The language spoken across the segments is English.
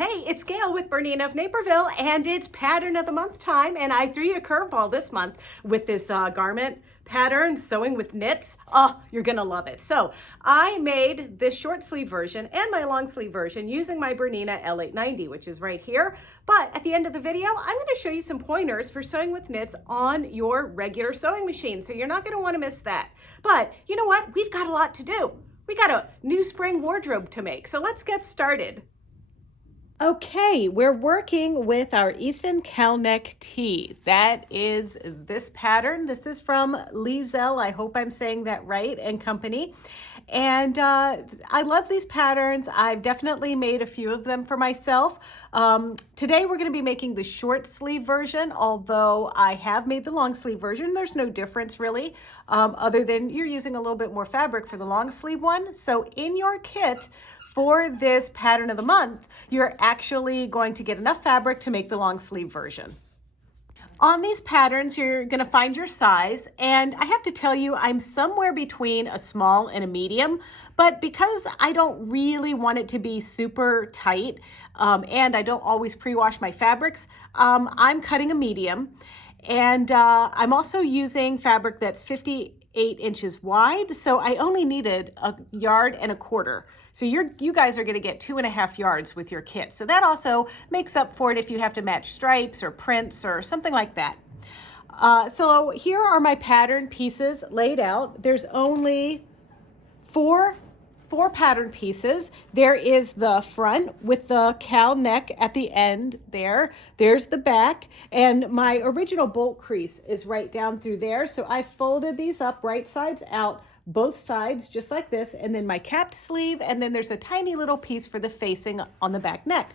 Hey, it's Gayle with BERNINA of Naperville, and it's pattern of the month time, and I threw you a curveball this month with this garment pattern, sewing with knits. Oh, you're gonna love it. So I made this short sleeve version and my long sleeve version using my BERNINA L890, which is right here. But at the end of the video, I'm gonna show you some pointers for sewing with knits on your regular sewing machine. So you're not gonna wanna miss that. But you know what? We've got a lot to do. We got a new spring wardrobe to make. So let's get started. Okay, we're working with our Easton Cowl Neck Tee. That is this pattern. This is from Liesl, I hope I'm saying that right, and company. And I love these patterns. I've definitely made a few of them for myself. Today we're going to be making the short sleeve version, although I have made the long sleeve version. There's no difference really, other than you're using a little bit more fabric for the long sleeve one. So in your kit, for this pattern of the month, you're actually going to get enough fabric to make the long sleeve version. On these patterns, you're going to find your size, and I have to tell you, I'm somewhere between a small and a medium, but because I don't really want it to be super tight, and I don't always pre-wash my fabrics, I'm cutting a medium, and I'm also using fabric that's 58 inches wide, so I only needed 1.25 yards. So you guys are going to get 2.5 yards with your kit. So that also makes up for it if you have to match stripes or prints or something like that. So here are my pattern pieces laid out. There's only four pattern pieces. There is the front with the cowl neck at the end there. There's the back, and my original bolt crease is right down through there. So I folded these up right sides out, both sides just like this, and then my capped sleeve, and then there's a tiny little piece for the facing on the back neck.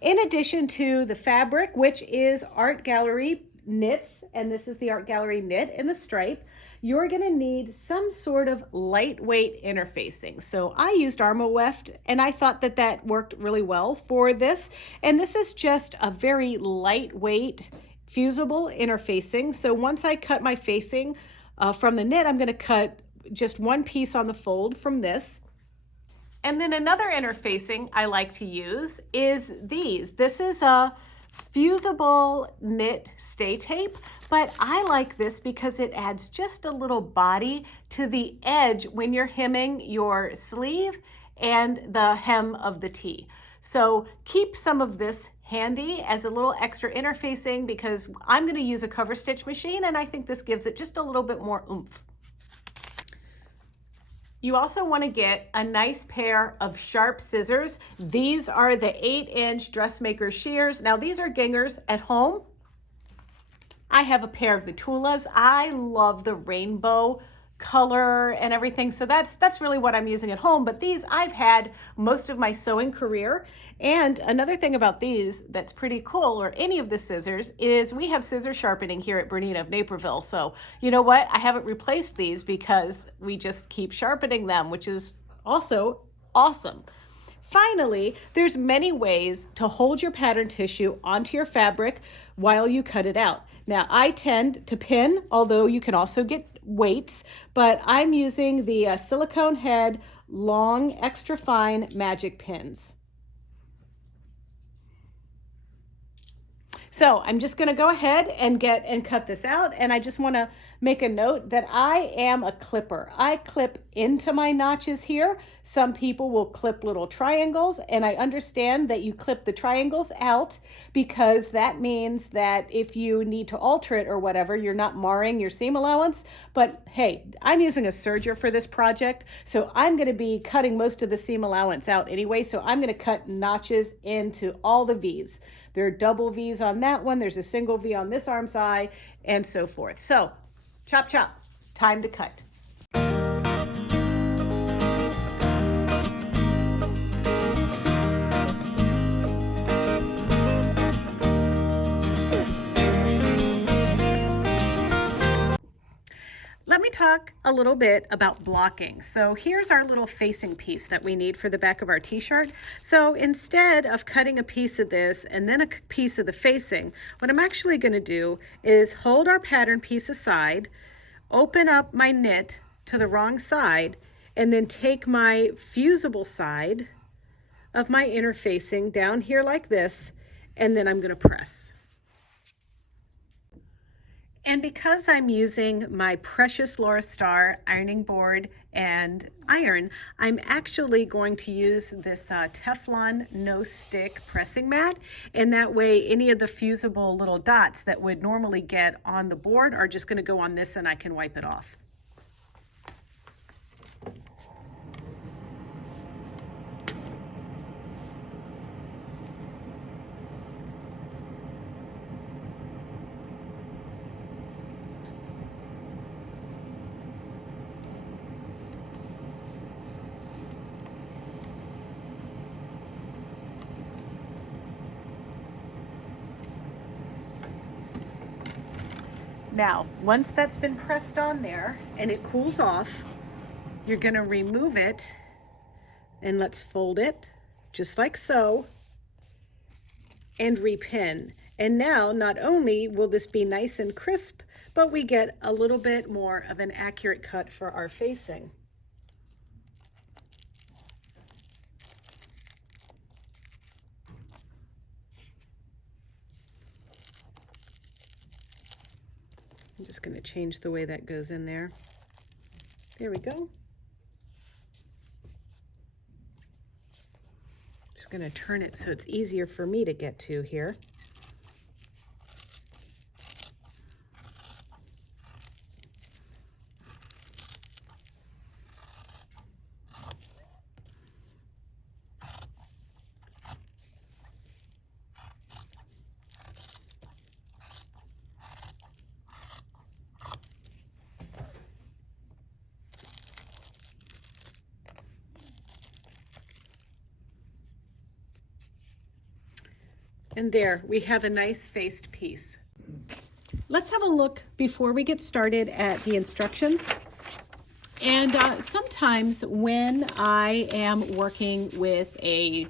In addition to the fabric, which is Art Gallery knits, and this is the Art Gallery knit in the stripe, you're going to need some sort of lightweight interfacing. So I used Armo Weft, and I thought that that worked really well for this. And this is just a very lightweight fusible interfacing. So once I cut my facing from the knit, I'm going to cut just one piece on the fold from this. And then another interfacing I like to use is these. This is a fusible knit stay tape, but I like this because it adds just a little body to the edge when you're hemming your sleeve and the hem of the tee. So keep some of this handy as a little extra interfacing because I'm going to use a Covestitch machine, and I think this gives it just a little bit more oomph. You also want to get a nice pair of sharp scissors. These are the 8-inch dressmaker shears. Now these are gingers. At home, I have a pair of the Tulas. I love the rainbow color and everything, so that's really what I'm using at home. But these I've had most of my sewing career. And another thing about these that's pretty cool, or any of the scissors, is we have scissor sharpening here at BERNINA of Naperville. So you know what, I haven't replaced these because we just keep sharpening them, which is also awesome. Finally, there's many ways to hold your pattern tissue onto your fabric while you cut it out. Now I tend to pin, although you can also get weights, but I'm using the silicone head long extra fine magic pins. So I'm just going to go ahead and cut this out, and I just want to make a note that I am a clipper. I clip into my notches here. Some people will clip little triangles, and I understand that you clip the triangles out because that means that if you need to alter it or whatever, you're not marring your seam allowance. But hey, I'm using a serger for this project, so I'm going to be cutting most of the seam allowance out anyway, so I'm going to cut notches into all the V's. There are double V's on that one, there's a single V on this arm's eye, and so forth. So, chop chop, time to cut. Let me talk a little bit about blocking. So here's our little facing piece that we need for the back of our t-shirt. So instead of cutting a piece of this and then a piece of the facing, what I'm actually going to do is hold our pattern piece aside, open up my knit to the wrong side, and then take my fusible side of my interfacing down here like this, and then I'm going to press. And because I'm using my precious Laura Star ironing board and iron, I'm actually going to use this Teflon no stick pressing mat, and that way any of the fusible little dots that would normally get on the board are just going to go on this and I can wipe it off. Now, once that's been pressed on there and it cools off, you're going to remove it, and let's fold it just like so and repin. And now not only will this be nice and crisp, but we get a little bit more of an accurate cut for our facing. I'm just going to change the way that goes in there. There we go. Just going to turn it so it's easier for me to get to here. And there we have a nice faced piece. Let's have a look before we get started at the instructions. And sometimes when I am working with a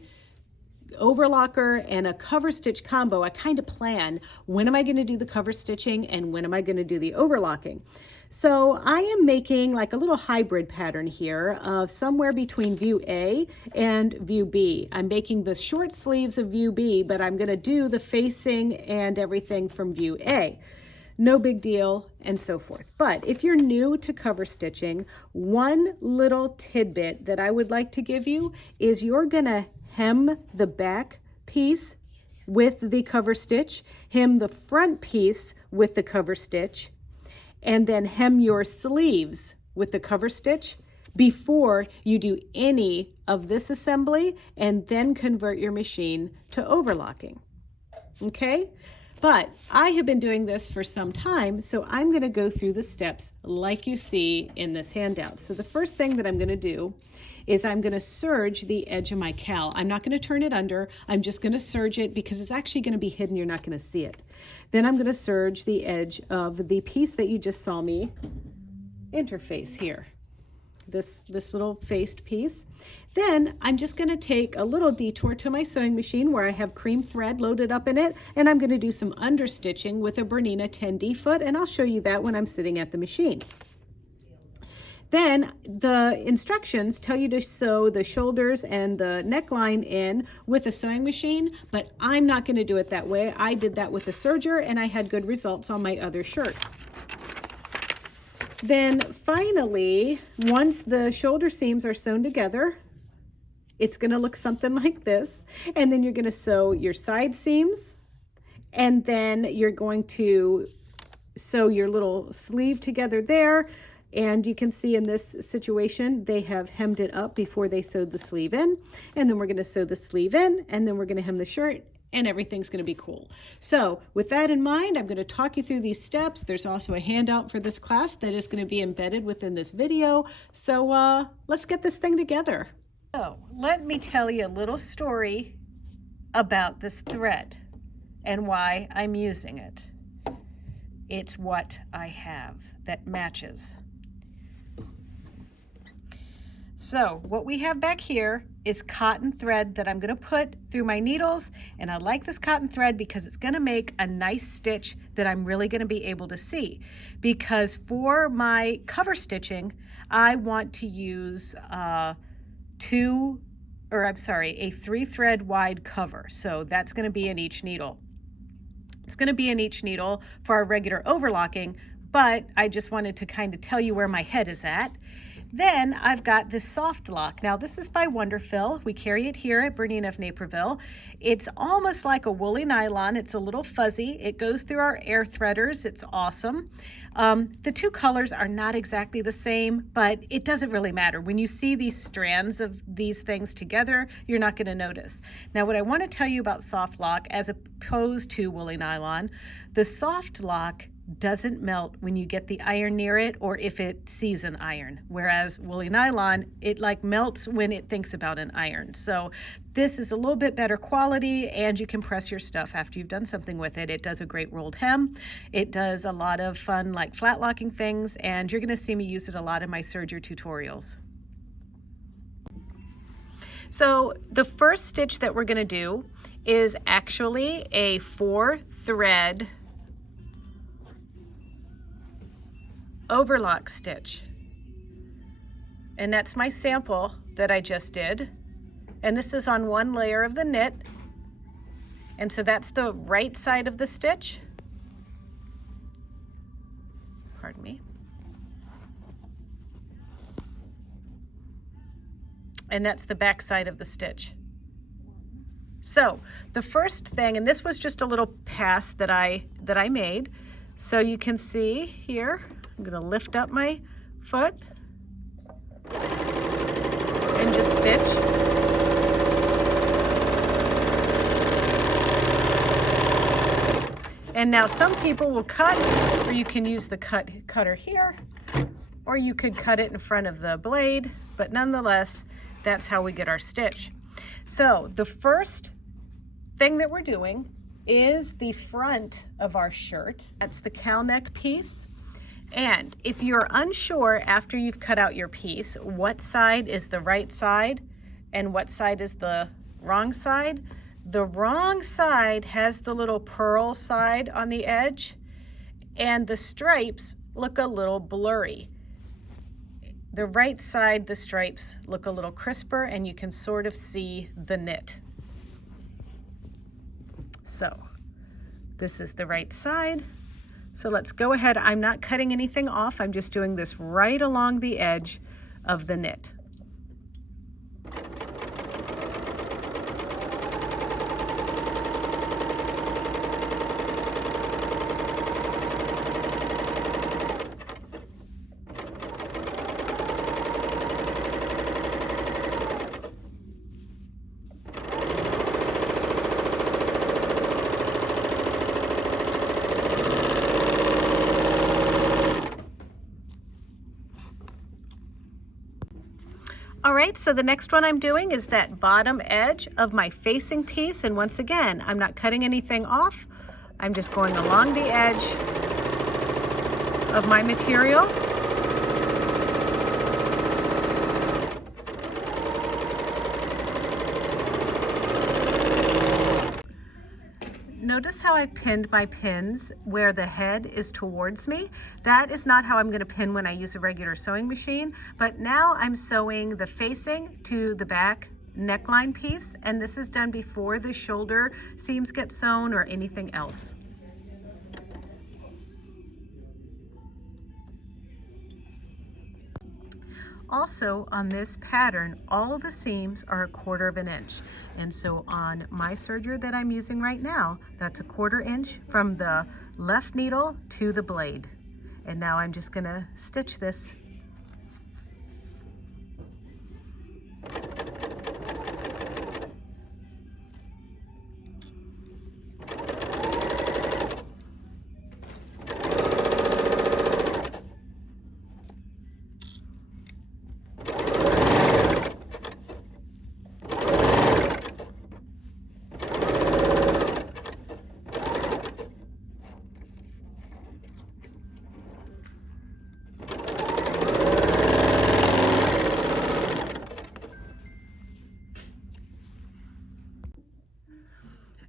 overlocker and a cover stitch combo, I kind of plan when am I going to do the cover stitching and when am I going to do the overlocking. So I am making like a little hybrid pattern here of somewhere between view A and view B. I'm making the short sleeves of view B, but I'm going to do the facing and everything from view A. No big deal, and so forth. But if you're new to cover stitching, one little tidbit that I would like to give you is you're going to hem the back piece with the cover stitch, hem the front piece with the cover stitch, and then hem your sleeves with the cover stitch before you do any of this assembly, and then convert your machine to overlocking. Okay? But I have been doing this for some time, so I'm going to go through the steps like you see in this handout. So the first thing that I'm going to do is I'm going to serge the edge of my cowl. I'm not going to turn it under. I'm just going to serge it because it's actually going to be hidden. You're not going to see it. Then I'm going to serge the edge of the piece that you just saw me interface here. This little faced piece. Then I'm just going to take a little detour to my sewing machine where I have cream thread loaded up in it, and I'm going to do some understitching with a BERNINA 10D foot, and I'll show you that when I'm sitting at the machine. Then the instructions tell you to sew the shoulders and the neckline in with a sewing machine, but I'm not going to do it that way. I did that with a serger, and I had good results on my other shirt. Then finally, once the shoulder seams are sewn together, it's going to look something like this. And then you're going to sew your side seams, and then you're going to sew your little sleeve together there. And you can see in this situation, they have hemmed it up before they sewed the sleeve in. And then we're going to sew the sleeve in, and then we're going to hem the shirt, and everything's going to be cool. So with that in mind, I'm going to talk you through these steps. There's also a handout for this class that is going to be embedded within this video. So let's get this thing together. So let me tell you a little story about this thread and why I'm using it. It's what I have that matches. So what we have back here is cotton thread that I'm going to put through my needles, and I like this cotton thread because it's going to make a nice stitch that I'm really going to be able to see. Because for my cover stitching, I want to use 2 or I'm sorry, a 3-thread wide cover. So that's going to be in each needle. It's going to be in each needle for our regular overlocking, but I just wanted to kind of tell you where my head is at. Then I've got this soft lock. Now this is by Wonderfill. We carry it here at BERNINA of Naperville. It's almost like a woolly nylon. It's a little fuzzy. It goes through our air threaders. It's awesome. The two colors are not exactly the same, but it doesn't really matter. When you see these strands of these things together, you're not going to notice. Now what I want to tell you about soft lock as opposed to woolly nylon, the soft lock doesn't melt when you get the iron near it or if it sees an iron, whereas woolly nylon, it like melts when it thinks about an iron. So this is a little bit better quality, and you can press your stuff after you've done something with it. It does a great rolled hem. It does a lot of fun like flat locking things, and you're going to see me use it a lot in my Serger tutorials. So the first stitch that we're going to do is actually a 4-thread overlock stitch, and that's my sample that I just did, and this is on one layer of the knit, and so that's the right side of the stitch, pardon me, and that's the back side of the stitch. So the first thing, and this was just a little pass that I made, so you can see here, I'm going to lift up my foot and just stitch. And now some people will cut, or you can use the cutter here, or you could cut it in front of the blade, but nonetheless, that's how we get our stitch. So the first thing that we're doing is the front of our shirt. That's the cowl neck piece. And if you're unsure after you've cut out your piece, what side is the right side and what side is the wrong side, the wrong side has the little pearl side on the edge, and the stripes look a little blurry. The right side, the stripes look a little crisper, and you can sort of see the knit. So this is the right side. So let's go ahead. I'm not cutting anything off. I'm just doing this right along the edge of the knit. All right, so the next one I'm doing is that bottom edge of my facing piece, and once again, I'm not cutting anything off. I'm just going along the edge of my material. Notice how I pinned my pins where the head is towards me. That is not how I'm going to pin when I use a regular sewing machine, but now I'm sewing the facing to the back neckline piece, and this is done before the shoulder seams get sewn or anything else. Also on this pattern, all the seams are 1/4 inch. And so on my serger that I'm using right now, that's 1/4 inch from the left needle to the blade. And now I'm just gonna stitch this.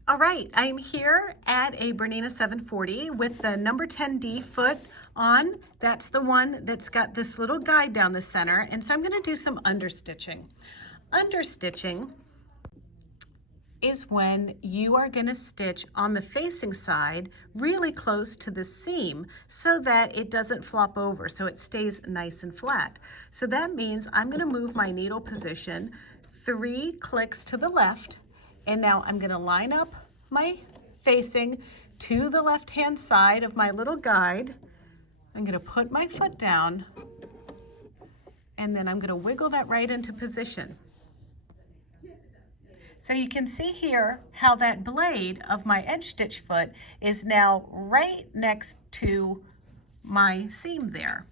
All right, I'm here at a BERNINA 740 with the number 10D foot on. That's the one that's got this little guide down the center, and so I'm going to do some understitching. Understitching is when you are going to stitch on the facing side really close to the seam so that it doesn't flop over, so it stays nice and flat. So that means I'm going to move my needle position 3 clicks to the left, and now I'm going to line up my facing to the left-hand side of my little guide. I'm going to put my foot down, and then I'm going to wiggle that right into position. So you can see here how that blade of my edge stitch foot is now right next to my seam there.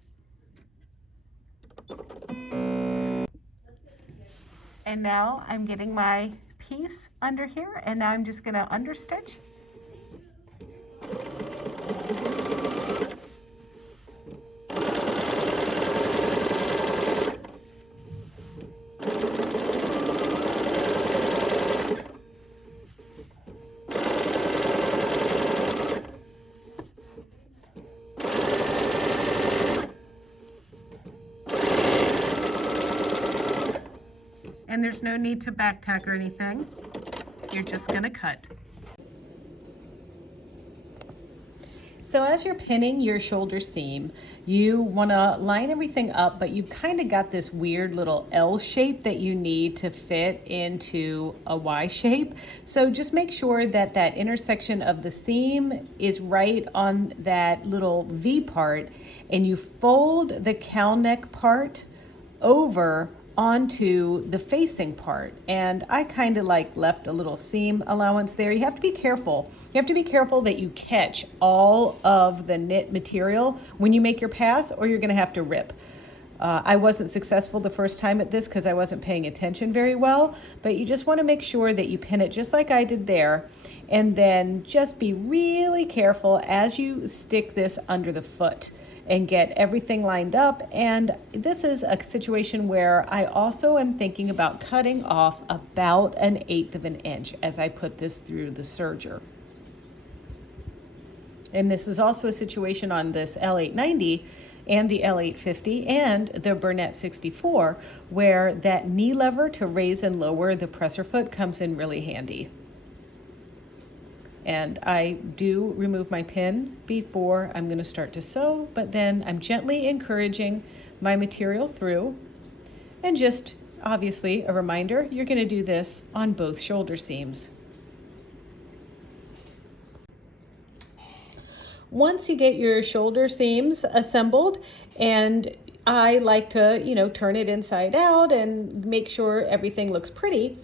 And now I'm getting my piece under here, and now I'm just going to understitch. And there's no need to back tack or anything. You're just gonna cut. So as you're pinning your shoulder seam, you wanna line everything up, but you've kind of got this weird little L shape that you need to fit into a Y shape. So just make sure that that intersection of the seam is right on that little V part, and you fold the cowl neck part over onto the facing part. And I kind of like left a little seam allowance there. You have to be careful. You have to be careful that you catch all of the knit material when you make your pass, or you're going to have to rip. I wasn't successful the first time at this because I wasn't paying attention very well, but you just want to make sure that you pin it just like I did there, and then just be really careful as you stick this under the foot and get everything lined up. And this is a situation where I also am thinking about cutting off about 1/8 of an inch as I put this through the serger. And this is also a situation on this L890 and the L850 and the BERNINA 64, where that knee lever to raise and lower the presser foot comes in really handy. And I do remove my pin before I'm going to start to sew, but then I'm gently encouraging my material through. And just obviously a reminder, you're going to do this on both shoulder seams. Once you get your shoulder seams assembled, and I like to, turn it inside out and make sure everything looks pretty,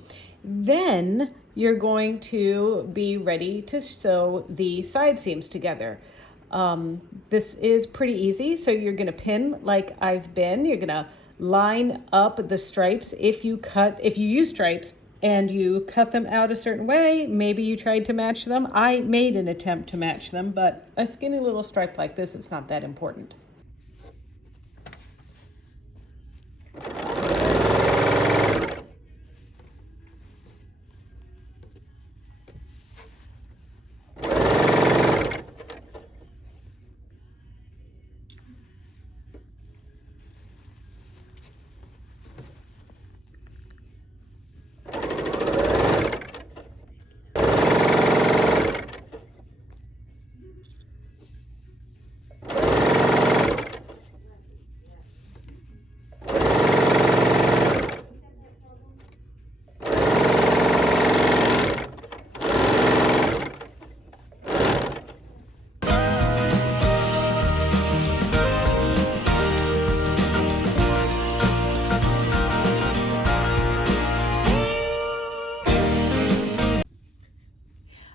then you're going to be ready to sew the side seams together. This is pretty easy. So you're going to pin like I've been. You're going to line up the stripes. If you use stripes and you cut them out a certain way, maybe you tried to match them. I made an attempt to match them, but a skinny little stripe like this, it's not that important.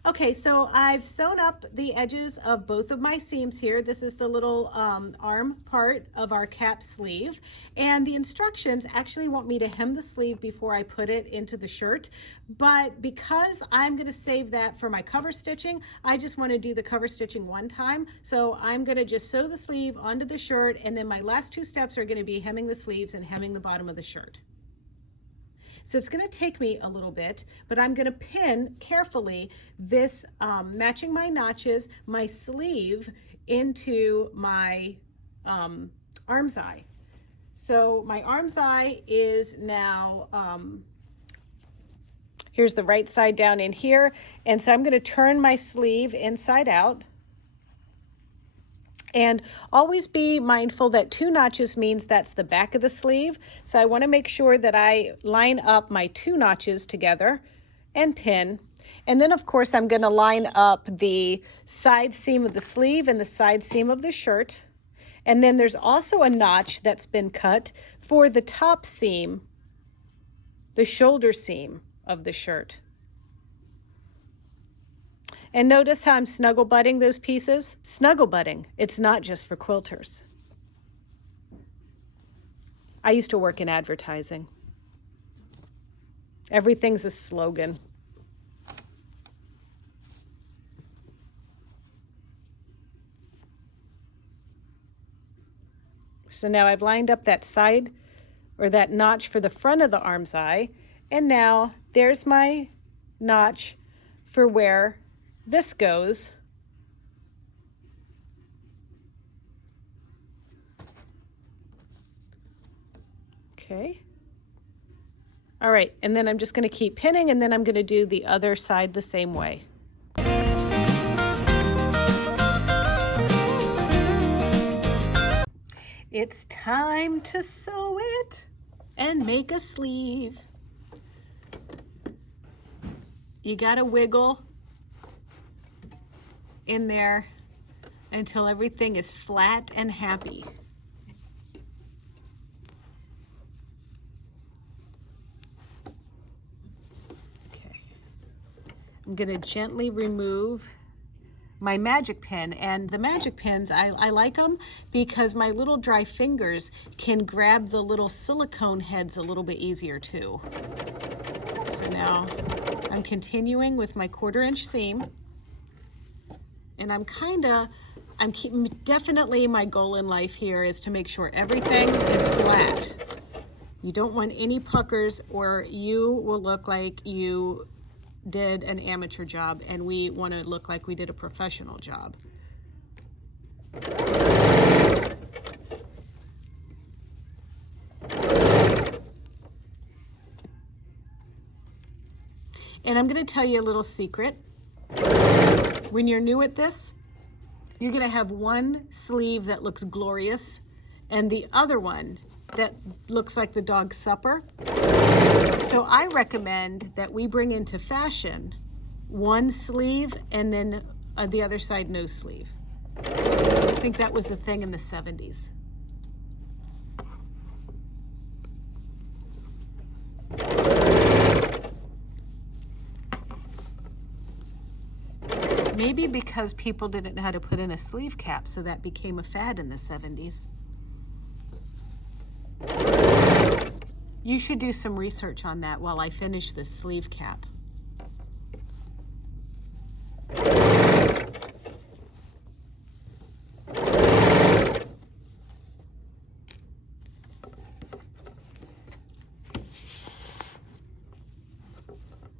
Okay, so I've sewn up the edges of both of my seams here. This is the little arm part of our cap sleeve, and the instructions actually want me to hem the sleeve before I put it into the shirt, but because I'm going to save that for my cover stitching, I just want to do the cover stitching one time. So I'm going to just sew the sleeve onto the shirt, and then my last 2 steps are going to be hemming the sleeves and hemming the bottom of the shirt. So it's going to take me a little bit, but I'm going to pin carefully this, matching my notches, my sleeve into my arm's eye. So my arm's eye is now Here's the right side down in here. And so I'm going to turn my sleeve inside out. And always be mindful that 2 notches means that's the back of the sleeve. So I want to make sure that I line up my 2 notches together and pin. And then of course I'm going to line up the side seam of the sleeve and the side seam of the shirt. And then there's also a notch that's been cut for the top seam, the shoulder seam of the shirt. And notice how I'm snuggle butting those pieces? Snuggle butting, it's not just for quilters. I used to work in advertising. Everything's a slogan. So now I've lined up that side or that notch for the front of the arm's eye. And now there's my notch for where this goes. Okay. All right, and then I'm just going to keep pinning, and then I'm going to do the other side the same way. It's time to sew it and make a sleeve. You gotta wiggle in there until everything is flat and happy. Okay. I'm gonna gently remove my magic pin, and the magic pins, I like them because my little dry fingers can grab the little silicone heads a little bit easier too. So now I'm continuing with my 1/4 inch seam, and definitely my goal in life here is to make sure everything is flat. You don't want any puckers or you will look like you did an amateur job, and we want to look like we did a professional job. And I'm going to tell you a little secret. When you're new at this, you're going to have one sleeve that looks glorious and the other one that looks like the dog's supper. So I recommend that we bring into fashion one sleeve and then the other side no sleeve. I think that was the thing in the 70s. Maybe because people didn't know how to put in a sleeve cap, so that became a fad in the 70s. You should do some research on that while I finish this sleeve cap.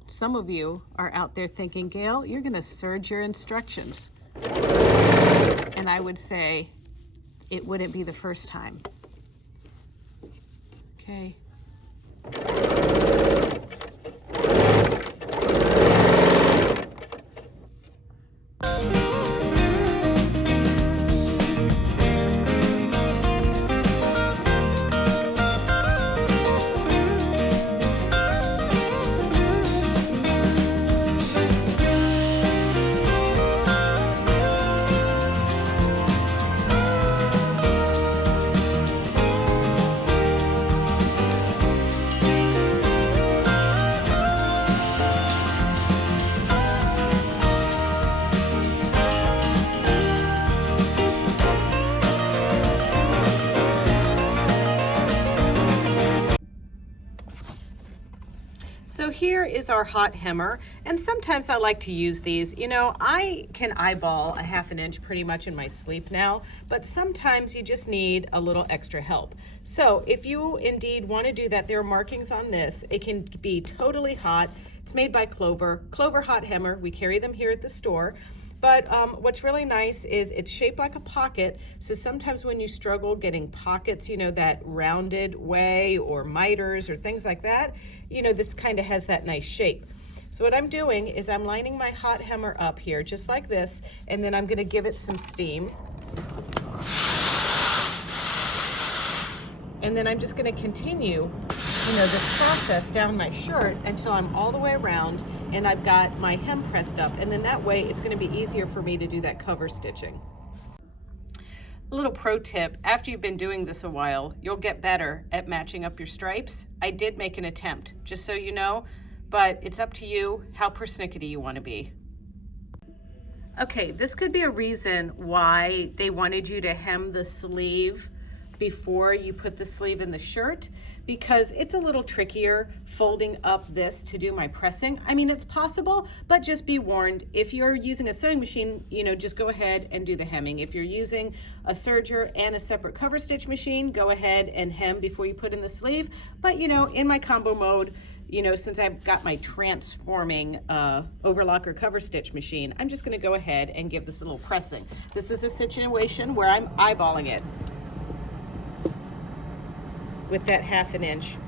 Some of you are out there thinking, Gayle, you're going to serge your instructions. And I would say it wouldn't be the first time. Okay. So here is our hot hemmer, and sometimes I like to use these. You know, I can eyeball a 1/2 inch pretty much in my sleep now, but sometimes you just need a little extra help. So if you indeed want to do that, there are markings on this. It can be totally hot. It's made by Clover Hot Hemmer. We carry them here at the store. But what's really nice is it's shaped like a pocket, so sometimes when you struggle getting pockets, you know, that rounded way or miters or things like that, you know, this kind of has that nice shape. So what I'm doing is I'm lining my hot hemmer up here, just like this, and then I'm gonna give it some steam. And then I'm just gonna continue, this process down my shirt until I'm all the way around and I've got my hem pressed up. And then that way it's gonna be easier for me to do that cover stitching. A little pro tip, after you've been doing this a while, you'll get better at matching up your stripes. I did make an attempt, just so you know, but it's up to you how persnickety you wanna be. Okay, this could be a reason why they wanted you to hem the sleeve before you put the sleeve in the shirt, because it's a little trickier folding up this to do my pressing. I mean, it's possible, but just be warned, if you're using a sewing machine, just go ahead and do the hemming. If you're using a serger and a separate cover stitch machine, go ahead and hem before you put in the sleeve. But in my combo mode, since I've got my transforming overlocker cover stitch machine, I'm just gonna go ahead and give this a little pressing. This is a situation where I'm eyeballing it with that 1/2 inch.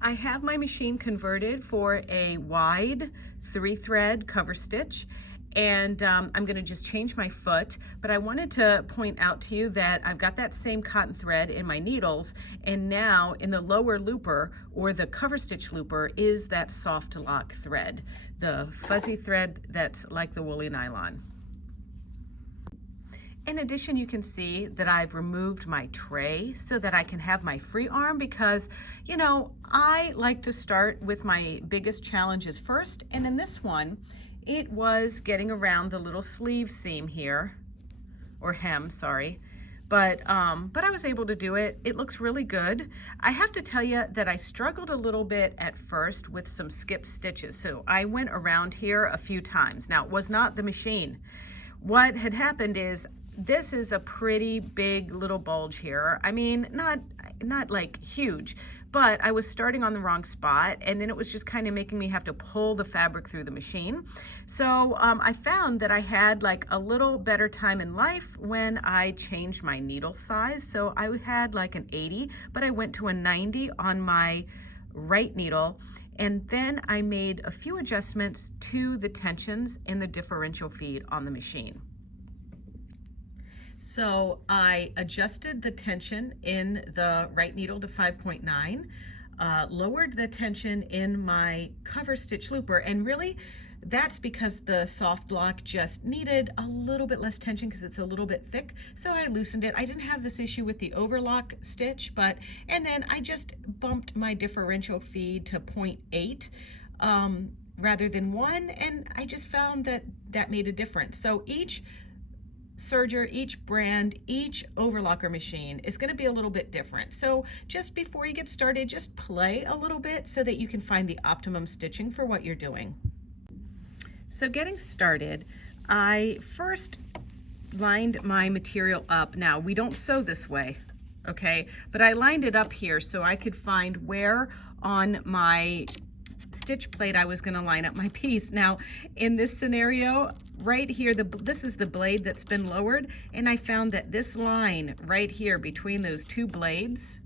I have my machine converted for a wide 3-thread cover stitch, and I'm gonna just change my foot, but I wanted to point out to you that I've got that same cotton thread in my needles, and now in the lower looper, or the cover stitch looper, is that soft lock thread, the fuzzy thread that's like the woolly nylon. In addition, you can see that I've removed my tray so that I can have my free arm, because, I like to start with my biggest challenges first. And in this one, it was getting around the little sleeve seam here, or hem, sorry. But I was able to do it. It looks really good. I have to tell you that I struggled a little bit at first with some skip stitches. So I went around here a few times. Now, it was not the machine. What had happened is, this is a pretty big little bulge here. I mean, not like huge, but I was starting on the wrong spot, and then it was just kind of making me have to pull the fabric through the machine. So I found that I had like a little better time in life when I changed my needle size. So I had like an 80, but I went to a 90 on my right needle. And then I made a few adjustments to the tensions in the differential feed on the machine. So I adjusted the tension in the right needle to 5.9, lowered the tension in my cover stitch looper, and really that's because the soft lock just needed a little bit less tension because it's a little bit thick. So I loosened it. I didn't have this issue with the overlock stitch, and then I just bumped my differential feed to 0.8 rather than 1, and I just found that that made a difference. So each serger, each brand, each overlocker machine is going to be a little bit different. So just before you get started, just play a little bit so that you can find the optimum stitching for what you're doing. So getting started, I first lined my material up. Now, we don't sew this way, okay? But I lined it up here so I could find where on my stitch plate I was going to line up my piece. Now, in this scenario, right here, this is the blade that's been lowered, and I found that this line right here between those two blades,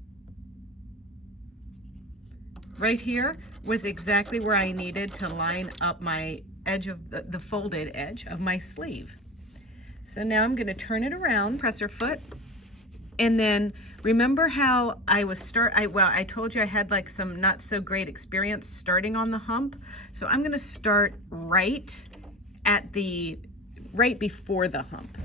right here, was exactly where I needed to line up my edge of the folded edge of my sleeve. So now I'm going to turn it around, presser foot, and then remember how I told you I had like some not so great experience starting on the hump. So I'm going to start right before the hump.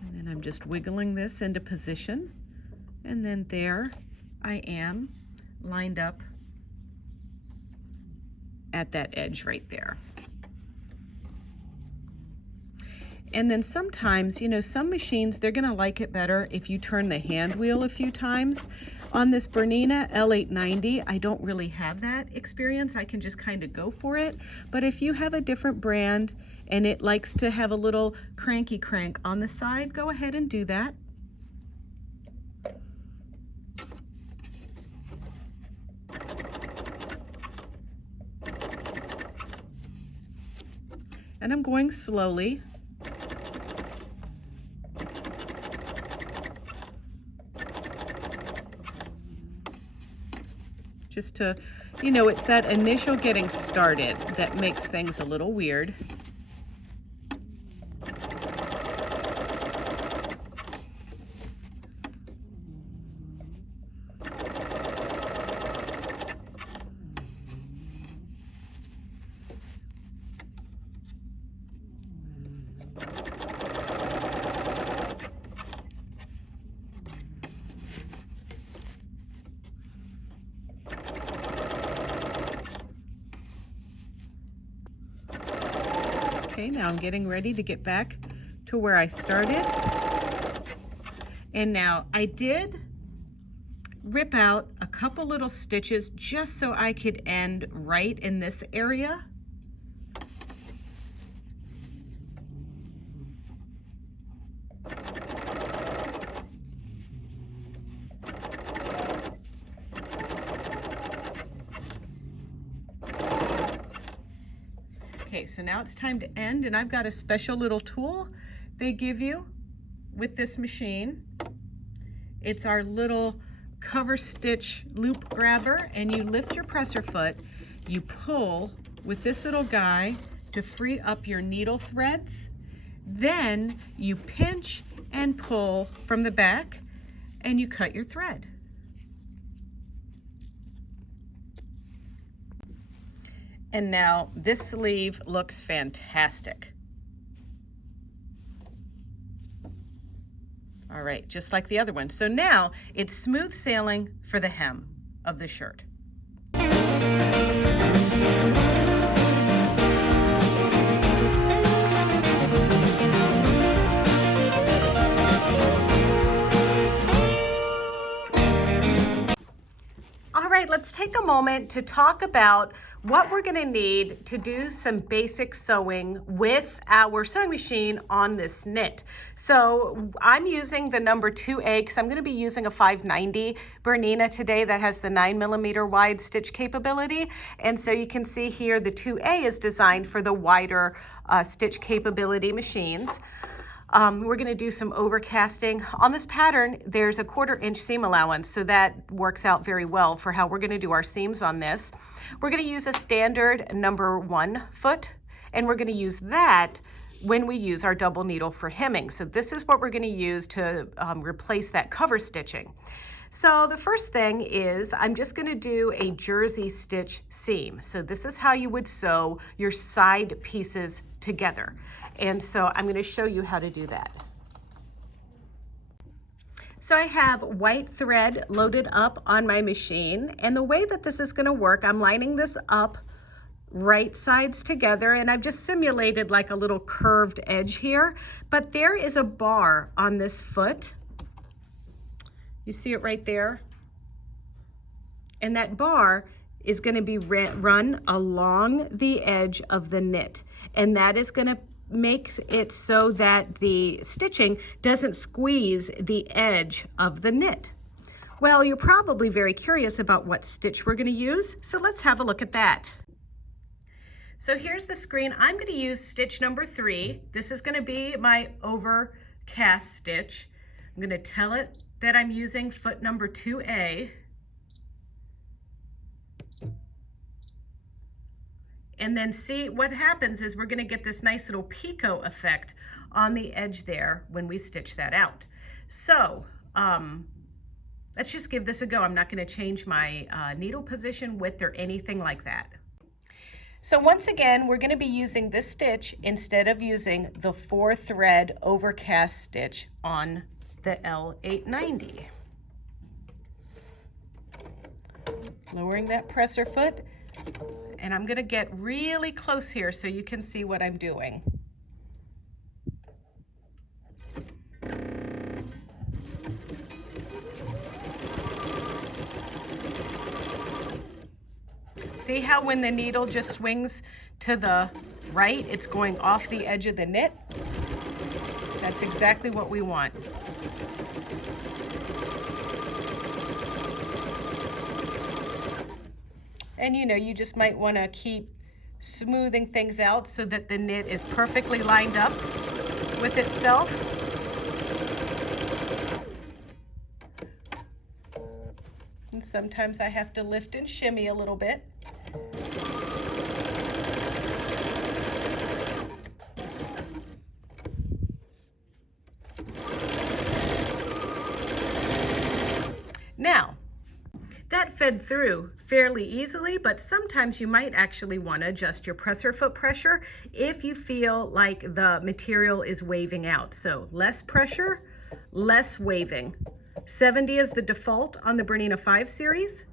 And then I'm just wiggling this into position. And then there I am lined up at that edge right there. And then sometimes, some machines, they're gonna like it better if you turn the hand wheel a few times. On this BERNINA L890, I don't really have that experience. I can just kind of go for it. But if you have a different brand and it likes to have a little cranky crank on the side, go ahead and do that. and I'm going slowly. Just to, you know, it's that initial getting started that makes things a little weird. Okay, now I'm getting ready to get back to where I started. And now I did rip out a couple little stitches just so I could end right in this area. Okay, so now it's time to end, and I've got a special little tool they give you with this machine. It's our little Covestitch loop grabber, and you lift your presser foot, you pull with this little guy to free up your needle threads, then you pinch and pull from the back, and you cut your thread. And now this sleeve looks fantastic. All right, just like the other one. So now it's smooth sailing for the hem of the shirt. All right, let's take a moment to talk about what we're going to need to do some basic sewing with our sewing machine on this knit. So I'm using the number 2A because I'm going to be using a 590 Bernina today that has the 9mm wide stitch capability. And so you can see here the 2A is designed for the wider stitch capability machines. We're going to do some overcasting. On this pattern, there's a 1/4 inch seam allowance, so that works out very well for how we're going to do our seams on this. We're going to use a standard number 1 foot, and we're going to use that when we use our double needle for hemming. So this is what we're going to use to replace that cover stitching. So the first thing is I'm just going to do a jersey stitch seam. So this is how you would sew your side pieces together. And so I'm going to show you how to do that. So I have white thread loaded up on my machine, and the way that this is going to work, I'm lining this up right sides together, and I've just simulated like a little curved edge here, but there is a bar on this foot. You see it right there? And that bar is going to be run along the edge of the knit, and that is going to make it so that the stitching doesn't squeeze the edge of the knit. Well, you're probably very curious about what stitch we're going to use, so let's have a look at that. So here's the screen. I'm going to use stitch number 3. This is going to be my overcast stitch. I'm going to tell it that I'm using foot number 2A. And then see what happens is we're going to get this nice little picot effect on the edge there when we stitch that out. So let's just give this a go. I'm not going to change my needle position, width, or anything like that. So once again, we're going to be using this stitch instead of using the 4-thread overcast stitch on the L890. Lowering that presser foot. And I'm going to get really close here so you can see what I'm doing. See how when the needle just swings to the right, it's going off the edge of the knit? That's exactly what we want. And you know, you just might want to keep smoothing things out so that the knit is perfectly lined up with itself. And sometimes I have to lift and shimmy a little bit. Now, that fed through fairly easily, but sometimes you might actually want to adjust your presser foot pressure if you feel like the material is waving out. So less pressure, less waving. 70 is the default on the BERNINA 5 series.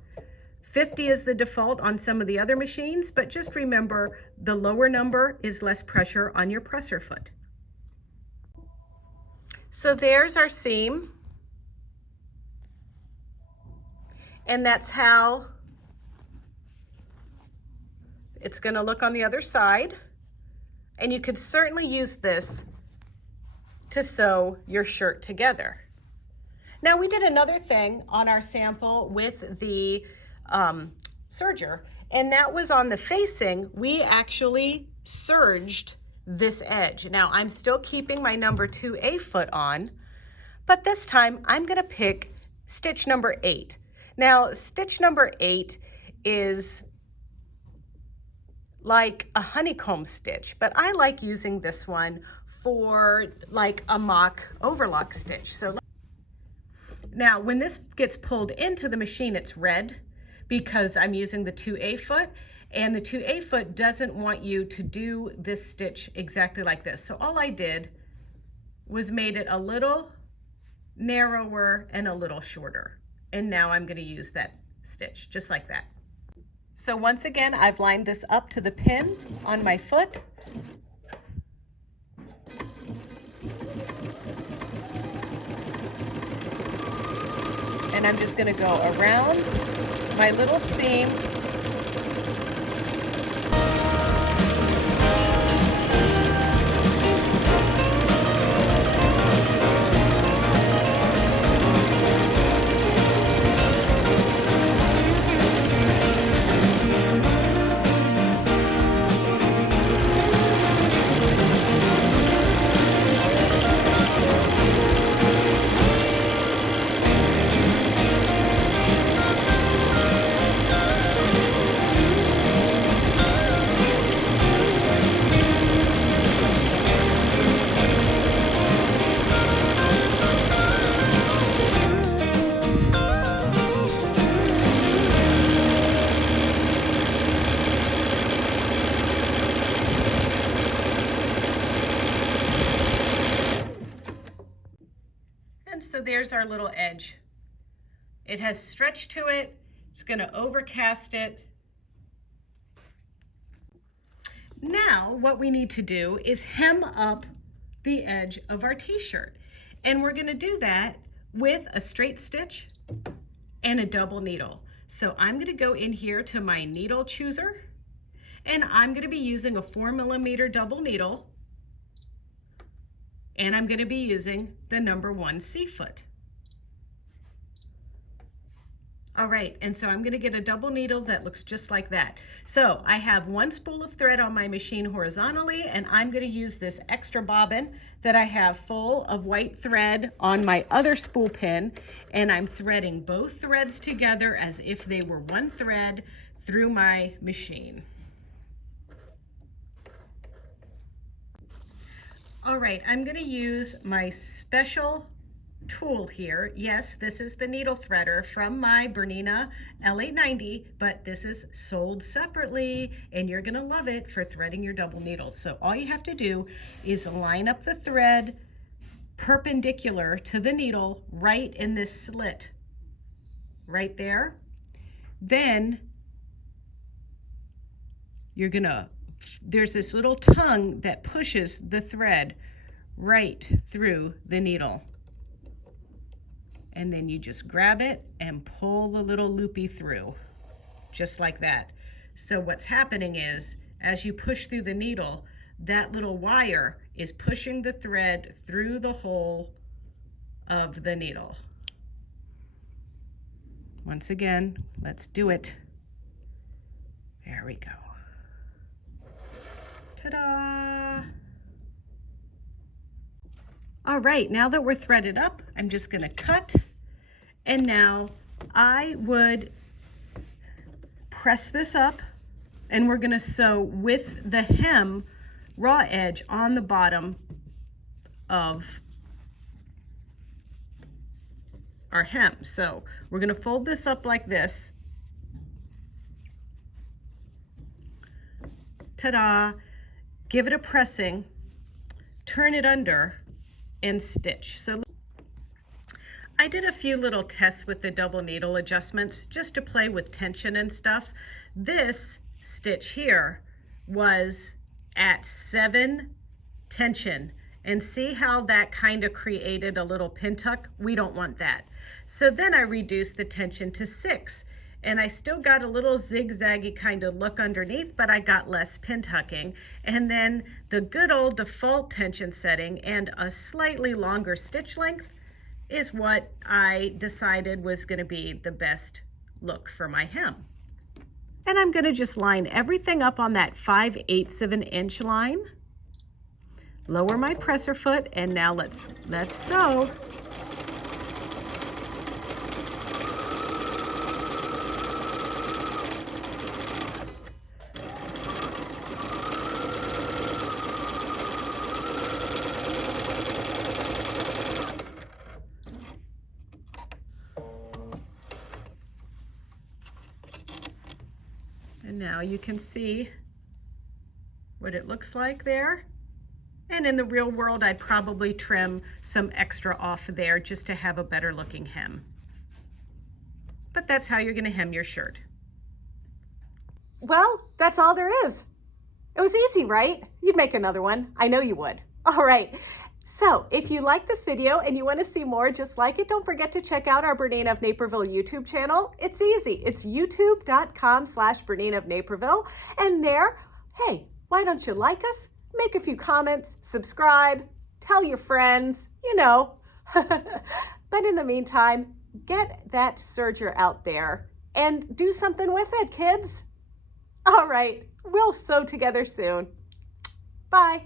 50 is the default on some of the other machines, but just remember the lower number is less pressure on your presser foot. So there's our seam. And that's how it's going to look on the other side. And you could certainly use this to sew your shirt together. Now, we did another thing on our sample with the serger, and that was on the facing. We actually serged this edge. Now, I'm still keeping my number 2A foot on, but this time I'm going to pick stitch number 8. Now, stitch number 8 is like a honeycomb stitch, but I like using this one for like a mock overlock stitch. So now when this gets pulled into the machine, it's red because I'm using the 2A foot, and the 2A foot doesn't want you to do this stitch exactly like this. So all I did was made it a little narrower and a little shorter. And now I'm going to use that stitch just like that. So once again, I've lined this up to the pin on my foot. And I'm just going to go around my little seam. So there's our little edge. It has stretch to it. It's going to overcast it. Now what we need to do is hem up the edge of our t-shirt. And we're going to do that with a straight stitch and a double needle. So I'm going to go in here to my needle chooser, and I'm going to be using a 4mm double needle. And I'm going to be using the number 1C foot. All right, and so I'm going to get a double needle that looks just like that. So I have one spool of thread on my machine horizontally, and I'm going to use this extra bobbin that I have full of white thread on my other spool pin, and I'm threading both threads together as if they were one thread through my machine. All right, I'm going to use my special tool here. Yes, this is the needle threader from my BERNINA L890, but this is sold separately, and you're going to love it for threading your double needles. So all you have to do is line up the thread perpendicular to the needle right in this slit, right there. Then you're going to there's this little tongue that pushes the thread right through the needle. And then you just grab it and pull the little loopy through, just like that. So what's happening is, as you push through the needle, that little wire is pushing the thread through the hole of the needle. Once again, let's do it. There we go. Ta-da! All right, now that we're threaded up, I'm just gonna cut. And now I would press this up, and we're gonna sew with the hem raw edge on the bottom of our hem. So we're gonna fold this up like this. Ta-da! Give it a pressing, turn it under, and stitch. So I did a few little tests with the double needle adjustments just to play with tension and stuff. This stitch here was at 7 tension, and see how that kind of created a little pin tuck? We don't want that. So then I reduced the tension to 6, and I still got a little zigzaggy kind of look underneath, but I got less pin tucking. And then the good old default tension setting and a slightly longer stitch length is what I decided was going to be the best look for my hem. And I'm going to just line everything up on that 5/8 of an inch line. Lower my presser foot, and now let's sew. And now you can see what it looks like there. And in the real world, I'd probably trim some extra off there just to have a better looking hem. But that's how you're gonna hem your shirt. Well, that's all there is. It was easy, right? You'd make another one. I know you would. All right. So if you like this video and you want to see more just like it, don't forget to check out our BERNINA of Naperville YouTube channel. It's easy. It's youtube.com/BERNINA of Naperville. And there, hey, why don't you like us? Make a few comments, subscribe, tell your friends, you know. But in the meantime, get that serger out there and do something with it, kids. All right, we'll sew together soon. Bye.